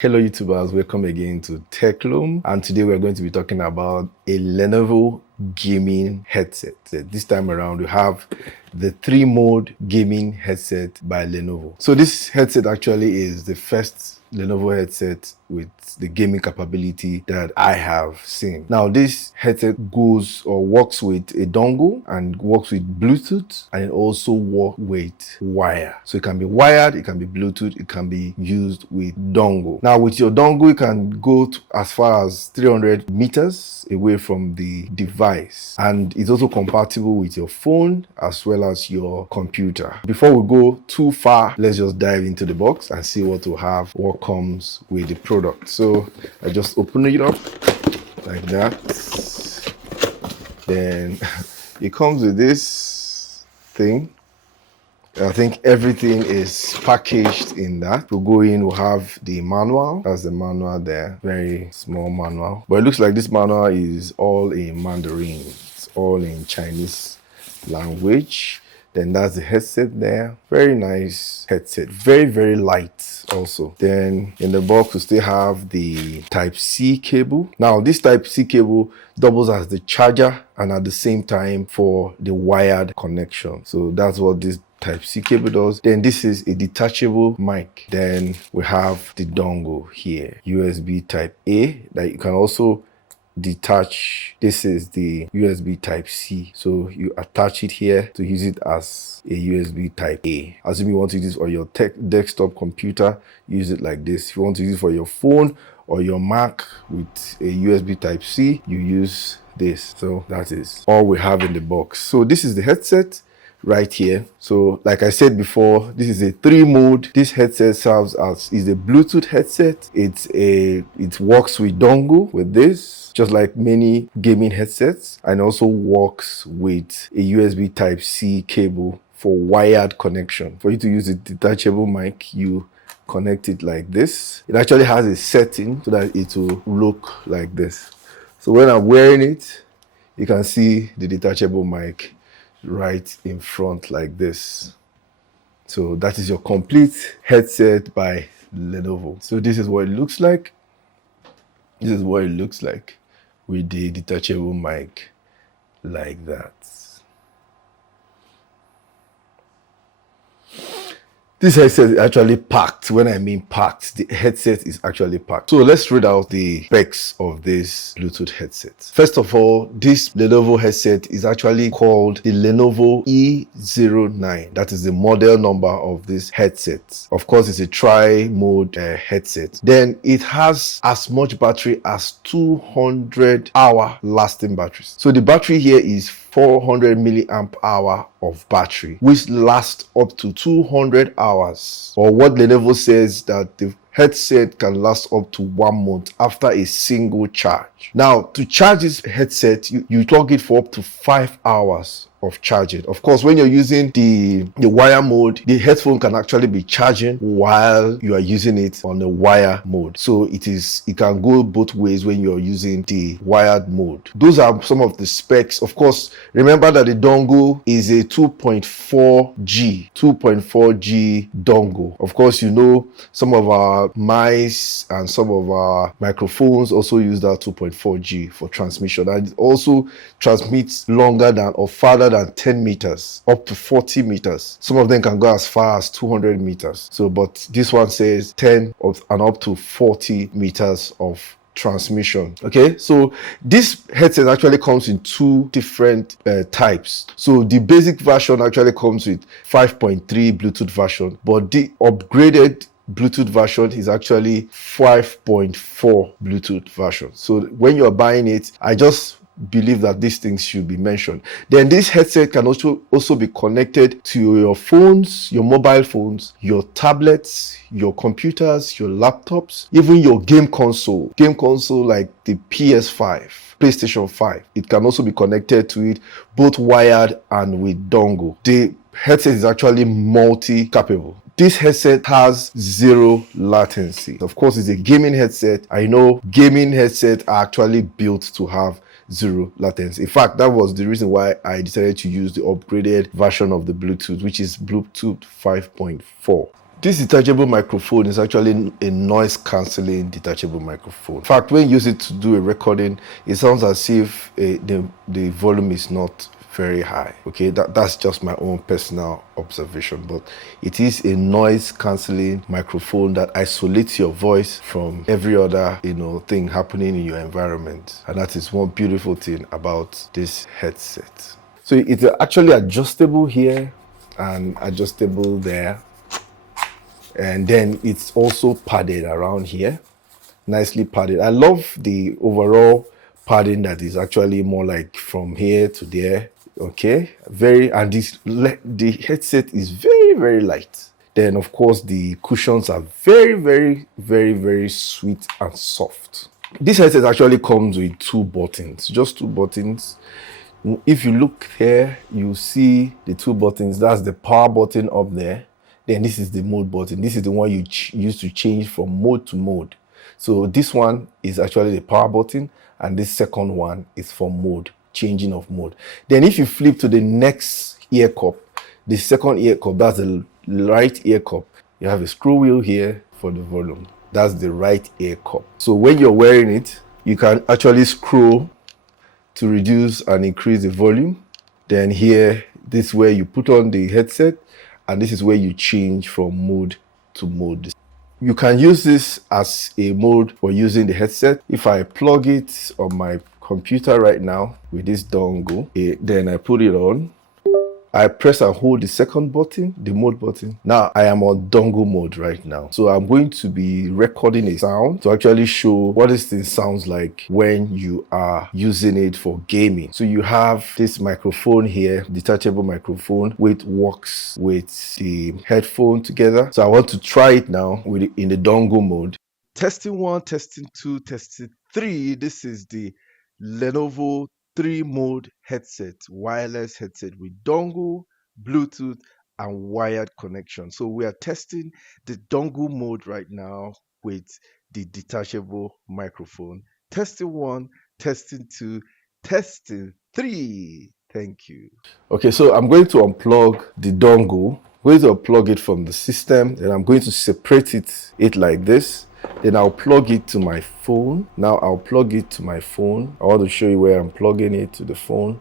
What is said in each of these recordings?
Hello YouTubers, welcome again to TechLoom, and today we're going to be talking about a Lenovo gaming headset. This time around we have the 3-mode gaming headset by Lenovo. So this headset actually is the first Lenovo headset with the gaming capability that I have seen. Now this headset goes or works with a dongle and works with Bluetooth, and it also works with wire. So it can be wired, it can be Bluetooth, it can be used with dongle. Now with your dongle, you can go as far as 300 meters away from the device, and it's also compatible with your phone as well as your computer. Before we go too far, let's just dive into the box and see what we have, what comes with the product. So I just open it up like that. Then it comes with this thing. I think everything is packaged in that. We'll go in, we'll have the manual. That's the manual there. Very small manual. But it looks like this manual is all in Mandarin. It's all in Chinese language. Then that's the headset there. Very nice headset. Very, very light also. Then in the box, we still have the Type-C cable. Now, this Type-C cable doubles as the charger and at the same time for the wired connection. So that's what this Type-C cable does. Then this is a detachable mic. Then we have the dongle here, USB Type-A, that you can also detach. This is the USB Type-C, so you attach it here to use it as a USB Type-A. Assume you want to use this on your desktop computer, use it like this. If you want to use it for your phone or your Mac with a USB Type-C, you use this. So that is all we have in the box. So this is the headset right here. So like I said before, this is a 3-mode. This headset serves as is a Bluetooth headset. It works with dongle with this, just like many gaming headsets, and also works with a USB Type-C cable for wired connection. For you to use a detachable mic, you connect it like this. It actually has a setting so that it will look like this. So when I'm wearing it, you can see the detachable mic right in front like this. So that is your complete headset by Lenovo. So this is what it looks like. This is what it looks like with the detachable mic like that. This headset is actually packed. When I mean packed, the headset is actually packed. So let's read out the specs of this Bluetooth headset. First of all, this Lenovo headset is actually called the Lenovo E09. That is the model number of this headset. Of course, it's a tri-mode headset. Then it has as much battery as 200-hour lasting batteries. So the battery here is 400 milliamp hour of battery, which lasts up to 200 hours, or what Lenovo says that the headset can last up to 1 month after a single charge. Now, to charge this headset, you plug it for up to 5 hours of charging. Of course, when you're using the wire mode, the headphone can actually be charging while you are using it on the wire mode. So it can go both ways when you're using the wired mode. Those are some of the specs. Of course, remember that the dongle is a 2.4G dongle. Of course, you know some of our mice and some of our microphones also use that 2.4G for transmission, and it also transmits longer than or farther than 10 meters, up to 40 meters. Some of them can go as far as 200 meters. So, but this one says 10 and up to 40 meters of transmission. Okay, so this headset actually comes in 2 different types. So the basic version actually comes with 5.3 Bluetooth version, but the upgraded Bluetooth version is actually 5.4 Bluetooth version. So when you're buying it, I just believe that these things should be mentioned. Then this headset can also be connected to your phones, your mobile phones, your tablets, your computers, your laptops, even your game console like the PS5, PlayStation 5. It can also be connected to it, both wired and with dongle. The headset is actually multi-capable. This headset has 0 latency. Of course, it's a gaming headset. I know gaming headsets are actually built to have 0 latency. In fact, that was the reason why I decided to use the upgraded version of the Bluetooth, which is Bluetooth 5.4. This detachable microphone is actually a noise cancelling detachable microphone. In fact, when you use it to do a recording, it sounds as if the volume is not very high. Okay, that's just my own personal observation, but it is a noise cancelling microphone that isolates your voice from every other thing happening in your environment, and that is one beautiful thing about this headset. So it's actually adjustable here and adjustable there, and then it's also padded around here, nicely padded. I love the overall padding that is actually more like from here to there. Okay, and the headset is very, very light. Then of course the cushions are very, very, very, very sweet and soft. This headset actually comes with two buttons, just two buttons. If you look here, you see the two buttons. That's the power button up there. Then this is the mode button. This is the one you use to change from mode to mode. So this one is actually the power button, and this second one is for mode, changing of mode. Then if you flip to the next ear cup, the second ear cup, that's the right ear cup. You have a screw wheel here for the volume. That's the right ear cup. So when you're wearing it, you can actually scroll to reduce and increase the volume. Then here, this is where you put on the headset, and this is where you change from mode to mode. You can use this as a mode for using the headset. If I plug it on my computer right now with this dongle, then I put it on. I press and hold the second button, the mode button. Now I am on dongle mode right now. So I'm going to be recording a sound to actually show what this thing sounds like when you are using it for gaming. So you have this microphone here, detachable microphone, which works with the headphone together. So I want to try it now in the dongle mode. Testing 1, testing 2, testing 3. This is the Lenovo 3-mode headset, wireless headset with dongle, Bluetooth, and wired connection. So we are testing the dongle mode right now with the detachable microphone. Testing 1, testing 2, testing 3. Thank you. Okay, so I'm going to unplug the dongle. I'm going to unplug it from the system, and I'm going to separate it like this. Then I'll plug it to my phone. Now I'll plug it to my phone. I want to show you where I'm plugging it to the phone,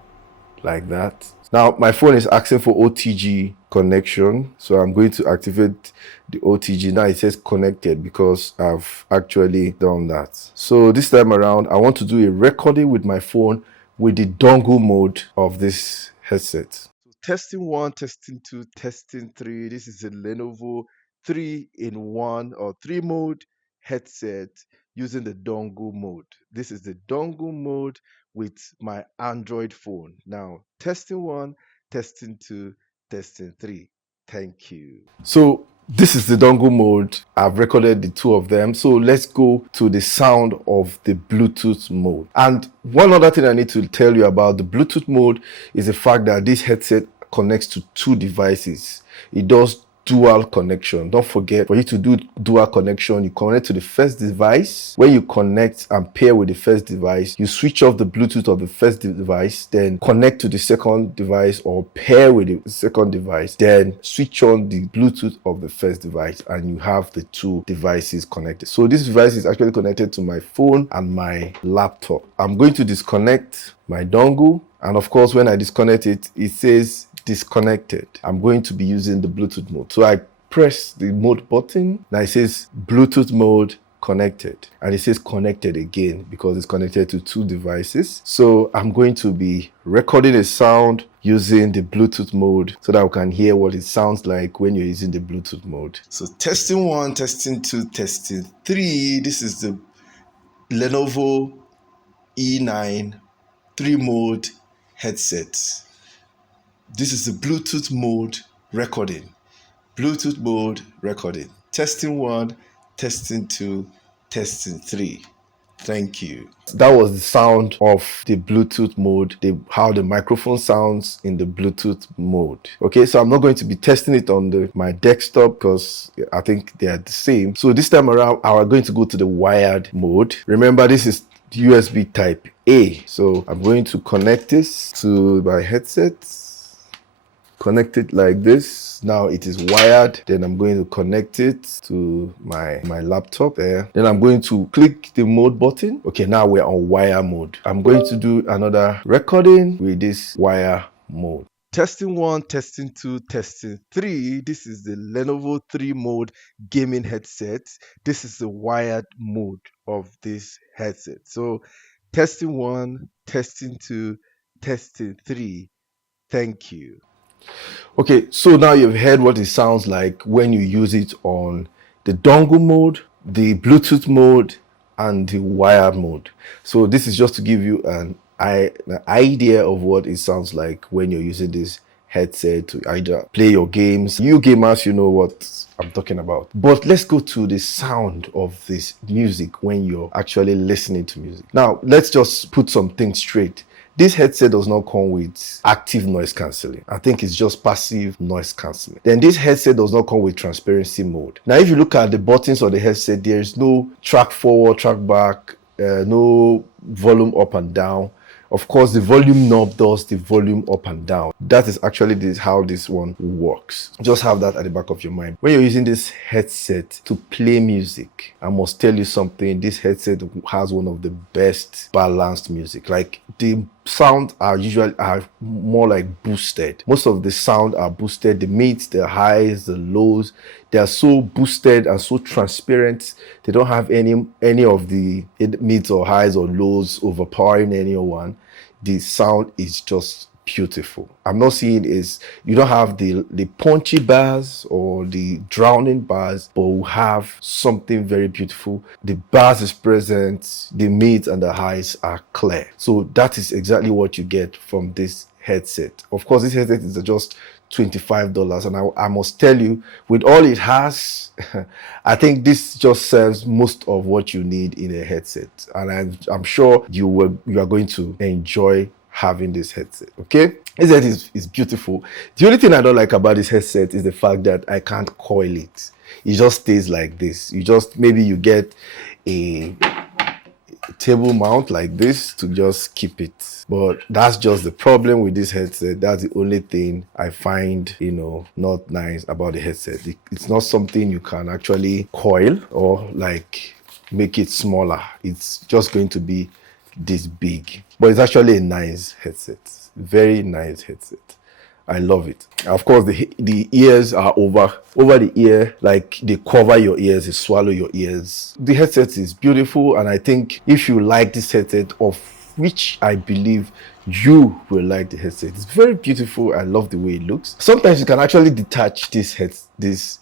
like that. Now my phone is asking for OTG connection, so I'm going to activate the OTG. Now it says connected because I've actually done that. So this time around, I want to do a recording with my phone with the dongle mode of this headset. So testing 1, testing 2, testing 3. This is a Lenovo 3-in-1 or 3-mode headset using the dongle mode. This is the dongle mode with my Android phone. Now, testing 1, testing 2, testing 3. Thank you. So this is the dongle mode. I've recorded the two of them. So let's go to the sound of the Bluetooth mode. And one other thing I need to tell you about the Bluetooth mode is the fact that this headset connects to two devices. It does dual connection. Don't forget, for you to do dual connection, you connect to the first device. When you connect and pair with the first device, you switch off the Bluetooth of the first device, then connect to the second device or pair with the second device, then switch on the Bluetooth of the first device, and you have the two devices connected. So this device is actually connected to my phone and my laptop. I'm going to disconnect my dongle, and of course when I disconnect it, it says disconnected. I'm going to be using the Bluetooth mode. So I press the mode button. Now it says Bluetooth mode connected, and it says connected again because it's connected to two devices. So I'm going to be recording a sound using the Bluetooth mode so that we can hear what it sounds like when you're using the Bluetooth mode. So testing 1, testing 2, testing 3. This is the Lenovo E09 3-mode headset. This is the Bluetooth mode recording. Bluetooth mode recording. Testing 1, testing 2, testing 3. Thank you. That was the sound of the Bluetooth mode, how the microphone sounds in the Bluetooth mode. Okay, so I'm not going to be testing it on my desktop because I think they are the same. So this time around, I'm going to go to the wired mode. Remember, this is USB type A. So I'm going to connect this to my headset. connect it like this. Now it is wired. Then I'm going to connect it to my laptop there. Then I'm going to click the mode button. Okay, now we're on wire mode. I'm going to do another recording with this wire mode. Testing 1, testing 2, testing 3. This is the Lenovo 3 mode gaming headset. This is the wired mode of this headset. So testing 1, testing 2, testing 3. Thank you. Okay, so now you've heard what it sounds like when you use it on the dongle mode, the Bluetooth mode, and the wired mode. So this is just to give you an idea of what it sounds like when you're using this headset to either play your games. You gamers, you know what I'm talking about. But let's go to the sound of this music when you're actually listening to music. Now, let's just put some things straight. This headset does not come with active noise cancelling. I think it's just passive noise cancelling. Then this headset does not come with transparency mode. Now, if you look at the buttons of the headset, there's no track forward, track back, no volume up and down. Of course, the volume knob does the volume up and down. That is actually how this one works. Just have that at the back of your mind. When you're using this headset to play music, I must tell you something. This headset has one of the best balanced music. Like, the sound are more like boosted. Most of the sound are boosted. The mids, the highs, the lows, they are so boosted and so transparent. They don't have any of the mids or highs or lows overpowering anyone. The sound is just beautiful. I'm not saying you don't have the punchy bars or the drowning bars, but we have something very beautiful. The bars is present, the mids and the highs are clear. So that is exactly what you get from this headset. Of course, this headset is just $25, and I must tell you, with all it has, I think this just serves most of what you need in a headset, and I'm sure you are going to enjoy having this headset. Okay, this headset is beautiful. The only thing I don't like about this headset is the fact that I can't coil it. It just stays like this. Maybe you get a table mount like this to just keep it, but that's just the problem with this headset. That's the only thing I find not nice about the headset. It's not something you can actually coil or like make it smaller. It's just going to be this big, but it's actually a nice headset, very nice headset. I love it. Of course, the ears are over the ear, like they cover your ears, they swallow your ears. The headset is beautiful, and I think if you like this headset, of which I believe you will like the headset, it's very beautiful. I love the way it looks. Sometimes you can actually detach this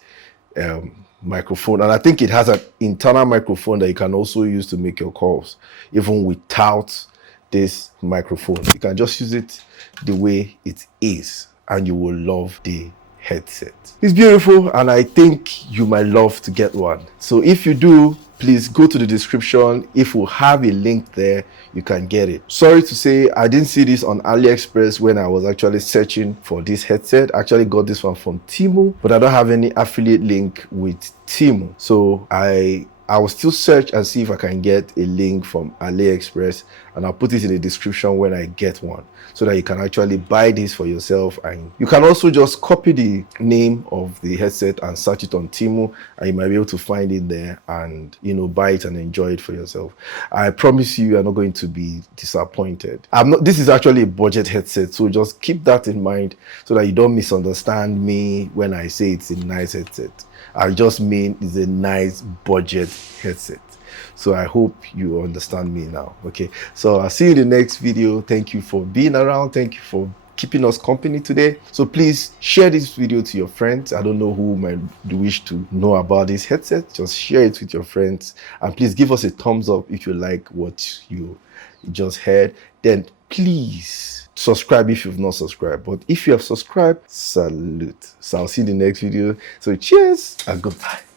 microphone, and I think it has an internal microphone that you can also use to make your calls, even without this microphone. You can just use it the way it is, and you will love the headset. It's beautiful, and I think you might love to get one. So if you do, please go to the description. If we have a link there, you can get it. Sorry to say, I didn't see this on AliExpress when I was actually searching for this headset. I actually got this one from Temu, but I don't have any affiliate link with Temu. So I will still search and see if I can get a link from AliExpress, and I'll put it in the description when I get one, so that you can actually buy this for yourself. And you can also just copy the name of the headset and search it on Temu, and you might be able to find it there and buy it and enjoy it for yourself. I promise you are not going to be disappointed. This is actually a budget headset, so just keep that in mind so that you don't misunderstand me when I say it's a nice headset. I just mean it's a nice budget headset. So I hope you understand me now. Okay, so I'll see you in the next video. Thank you for being around. Thank you for keeping us company today. So please share this video to your friends. I don't know who might wish to know about this headset. Just share it with your friends, and please give us a thumbs up if you like what you just heard. Then please subscribe if you've not subscribed, but if you have subscribed, salute. So I'll see you in the next video. So cheers and goodbye.